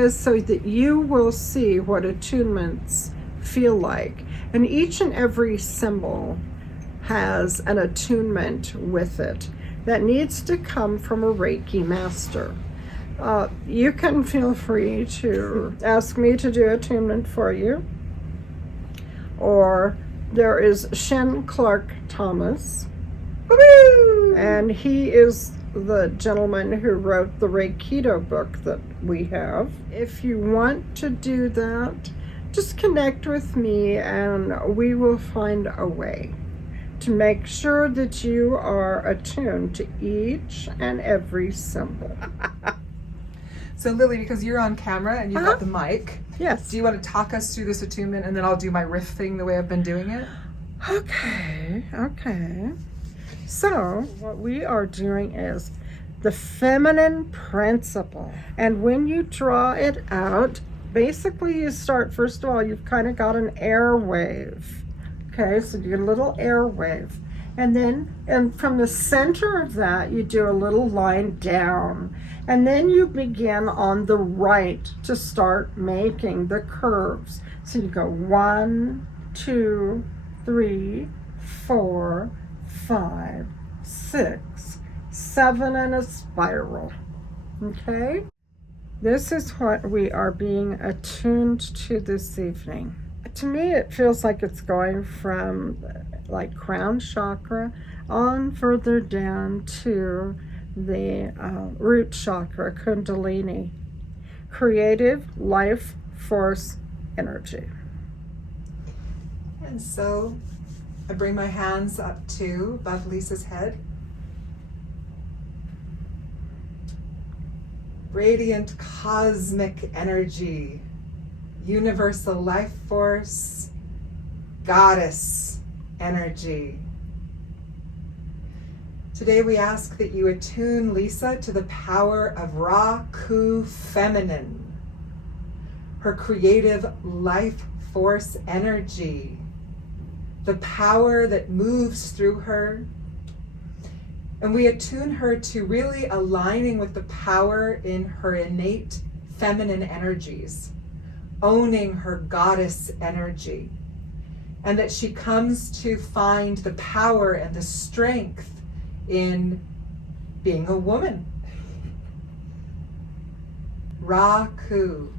this so that you will see what attunements feel like. And each and every symbol has an attunement with it that needs to come from a Reiki master. You can feel free to ask me to do attunement for you. Or there is Shen Clark Thomas. Woo-hoo! And he is the gentleman who wrote the Reikido book that we have. If you want to do that, just connect with me and we will find a way to make sure that you are attuned to each and every symbol. So Lily, because you're on camera and you've got the mic, yes. Do you want to talk us through this attunement and then I'll do my riff thing the way I've been doing it? Okay. So what we are doing is the feminine principle. And when you draw it out, basically you start, first of all, you've kind of got an air wave. Okay, so you get a little air wave. And then from the center of that, you do a little line down. And then you begin on the right to start making the curves. So you go 1, 2, 3, 4, 5, 6, 7, and a spiral. Okay? This is what we are being attuned to this evening. To me, it feels like it's going from like crown chakra on further down to the root chakra, kundalini, creative life force energy. And so I bring my hands up to above Lisa's head. Radiant cosmic energy, universal life force, goddess energy. Today we ask that you attune Lisa to the power of Raku feminine, her creative life force energy, the power that moves through her. And we attune her to really aligning with the power in her innate feminine energies, owning her goddess energy, and that she comes to find the power and the strength in being a woman. Raku.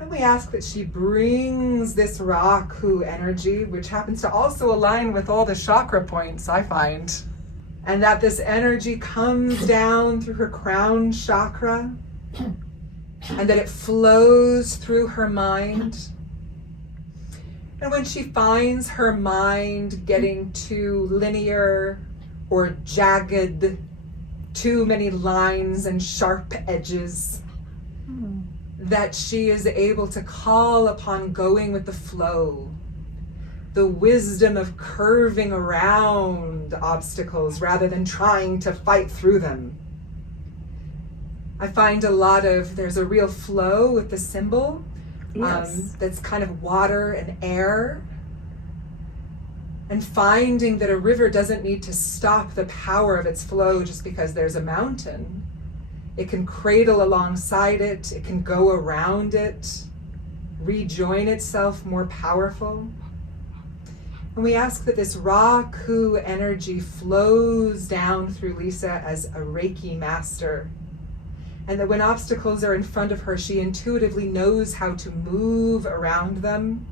And we ask that she brings this Raku energy, which happens to also align with all the chakra points, I find. And that this energy comes down through her crown chakra, and that it flows through her mind. And when she finds her mind getting too linear or jagged, too many lines and sharp edges, that she is able to call upon going with the flow, the wisdom of curving around obstacles rather than trying to fight through them. I find there's a real flow with the symbol. Yes. That's kind of water and air. And finding that a river doesn't need to stop the power of its flow just because there's a mountain. It can cradle alongside it, it can go around it, rejoin itself more powerful. And we ask that this Raku energy flows down through Lisa as a Reiki master. And that when obstacles are in front of her, she intuitively knows how to move around them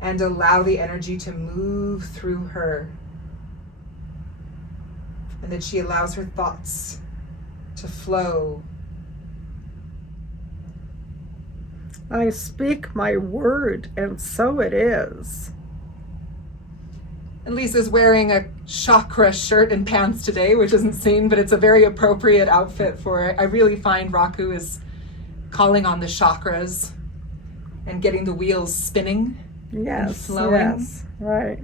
and allow the energy to move through her. And that she allows her thoughts to flow. I speak my word, and so it is. And Lisa's wearing a chakra shirt and pants today, which isn't seen, but it's a very appropriate outfit for it. I really find Raku is calling on the chakras and getting the wheels spinning. Yes, and flowing. Yes, right.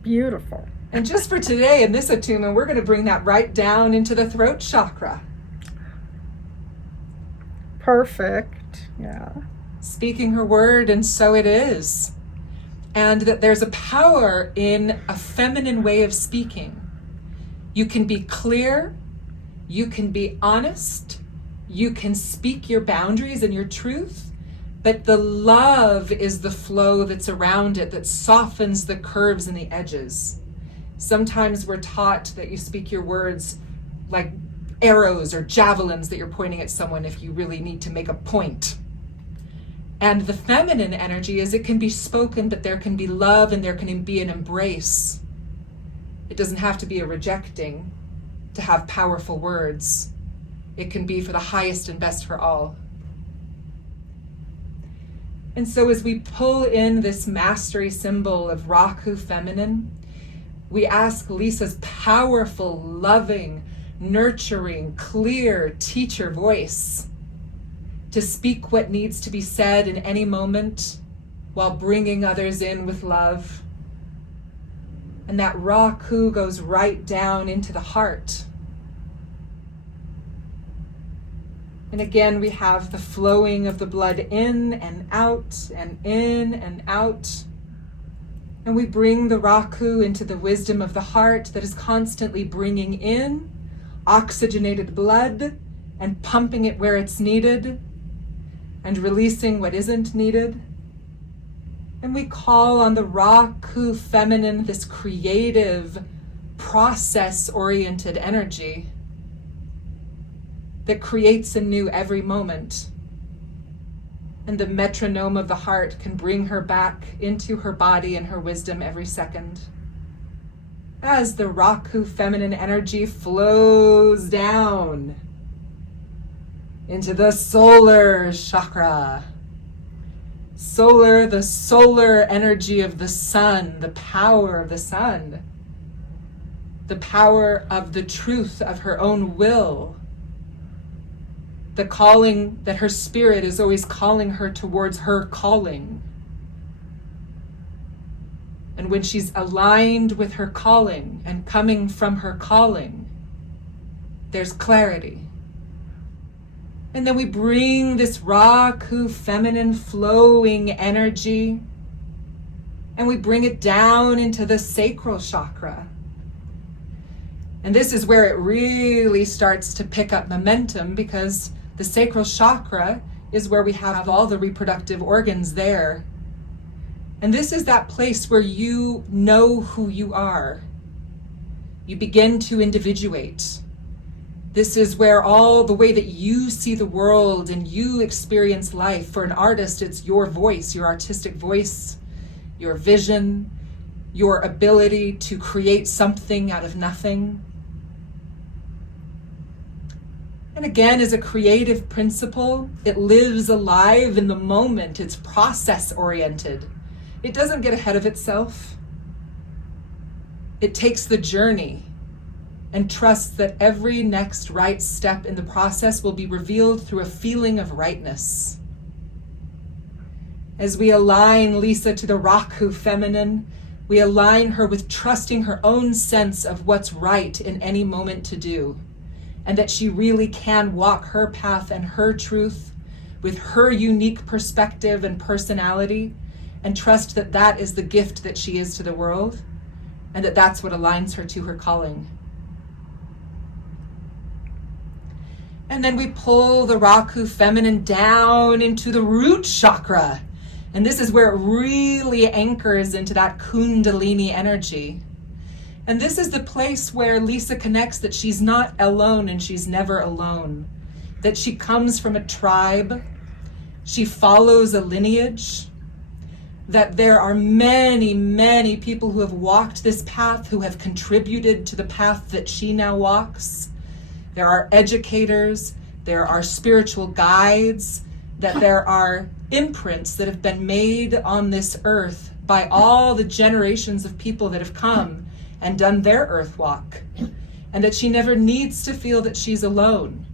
Beautiful. And just for today, in this attunement, we're going to bring that right down into the throat chakra. Perfect, yeah. Speaking her word, and so it is. And that there's a power in a feminine way of speaking. You can be clear, you can be honest, You can speak your boundaries and your truth, but the love is the flow that's around it that softens the curves and the edges. Sometimes we're taught that you speak your words like arrows or javelins that you're pointing at someone if you really need to make a point. And the feminine energy is it can be spoken, but there can be love and there can be an embrace. It doesn't have to be a rejecting to have powerful words. It can be for the highest and best for all. And so as we pull in this mastery symbol of Raku feminine, we ask Lisa's powerful, loving, nurturing, clear teacher voice to speak what needs to be said in any moment while bringing others in with love. And that Raku goes right down into the heart. And again, we have the flowing of the blood in and out and in and out. And we bring the Raku into the wisdom of the heart that is constantly bringing in oxygenated blood and pumping it where it's needed and releasing what isn't needed. And we call on the Raku feminine, this creative, process-oriented energy that creates anew every moment. And the metronome of the heart can bring her back into her body and her wisdom every second. As the Raku feminine energy flows down into the solar chakra. Solar, the solar energy of the sun, the power of the sun, the power of the truth of her own will, the calling that her spirit is always calling her towards her calling. And when she's aligned with her calling and coming from her calling, there's clarity. And then we bring this Raku feminine flowing energy and we bring it down into the sacral chakra. And this is where it really starts to pick up momentum, because the sacral chakra is where we have all the reproductive organs there. And this is that place where you know who you are. You begin to individuate. This is where all the way that you see the world and you experience life. For an artist, it's your voice, your artistic voice, your vision, your ability to create something out of nothing. And again, as a creative principle, it lives alive in the moment. It's process-oriented. It doesn't get ahead of itself. It takes the journey and trusts that every next right step in the process will be revealed through a feeling of rightness. As we align Lisa to the Raku feminine, we align her with trusting her own sense of what's right in any moment to do, and that she really can walk her path and her truth with her unique perspective and personality, and trust that that is the gift that she is to the world, and that that's what aligns her to her calling. And then we pull the Raku feminine down into the root chakra. And this is where it really anchors into that Kundalini energy. And this is the place where Lisa connects that she's not alone and she's never alone. That she comes from a tribe. She follows a lineage. That there are many, many people who have walked this path, who have contributed to the path that she now walks. There are educators, there are spiritual guides, that there are imprints that have been made on this earth by all the generations of people that have come and done their earth walk. And that she never needs to feel that she's alone.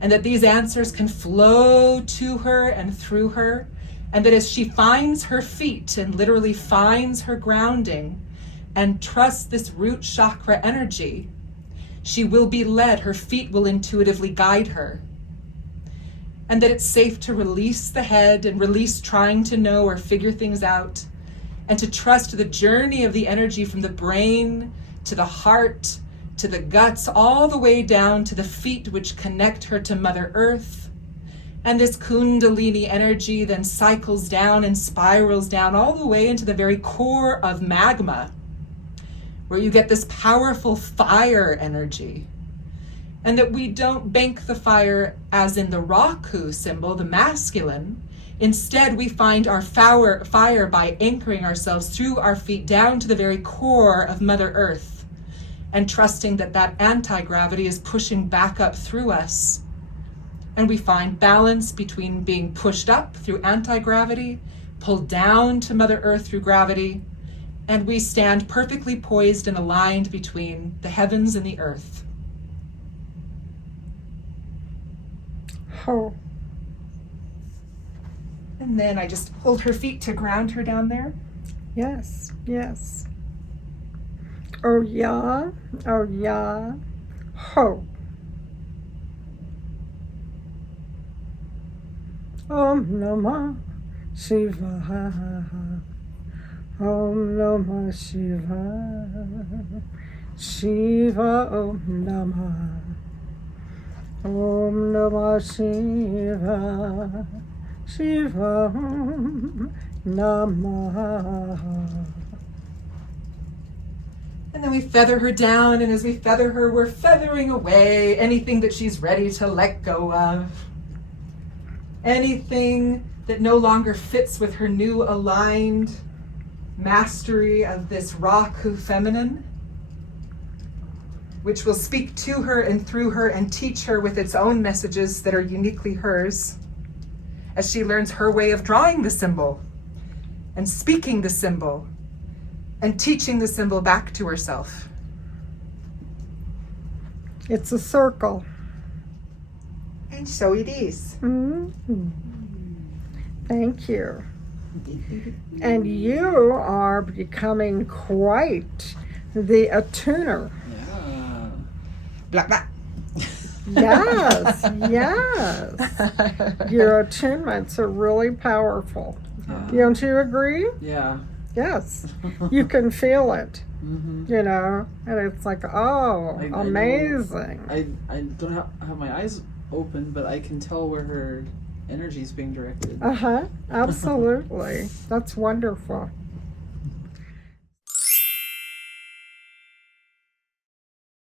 And that these answers can flow to her and through her. And that as she finds her feet and literally finds her grounding and trusts this root chakra energy, she will be led, her feet will intuitively guide her. And that it's safe to release the head and release trying to know or figure things out, and to trust the journey of the energy from the brain to the heart to the guts, all the way down to the feet, which connect her to Mother Earth. And this Kundalini energy then cycles down and spirals down all the way into the very core of magma, where you get this powerful fire energy. And that we don't bank the fire as in the Raku symbol, the masculine. Instead, we find our fire by anchoring ourselves through our feet down to the very core of Mother Earth, and trusting that that anti-gravity is pushing back up through us. And we find balance between being pushed up through anti-gravity, pulled down to Mother Earth through gravity, and we stand perfectly poised and aligned between the heavens and the earth. Oh. And then I just hold her feet to ground her down there. Yes, yes. Oh yeah, oh yeah. Ho. Om Namah Shivaya. Om Namah Shivaya. Shiva Om Namah. Om Namah Shivaya. Shiva Om Namah. And then we feather her down, and as we feather her, we're feathering away anything that she's ready to let go of. Anything that no longer fits with her new aligned mastery of this Raku feminine, which will speak to her and through her and teach her with its own messages that are uniquely hers, as she learns her way of drawing the symbol and speaking the symbol and teaching the symbol back to herself. It's a circle. And so it is. Mm-hmm. Thank you. And you are becoming quite the attuner. Yeah. Blah, blah. Yes, yes. Your attunements are really powerful. Don't you agree? Yeah. Yes. You can feel it, Mm-hmm. you know, and it's like, oh, I know. amazing. I don't have my eyes open, but I can tell where her energy is being directed. Uh-huh, absolutely. That's wonderful.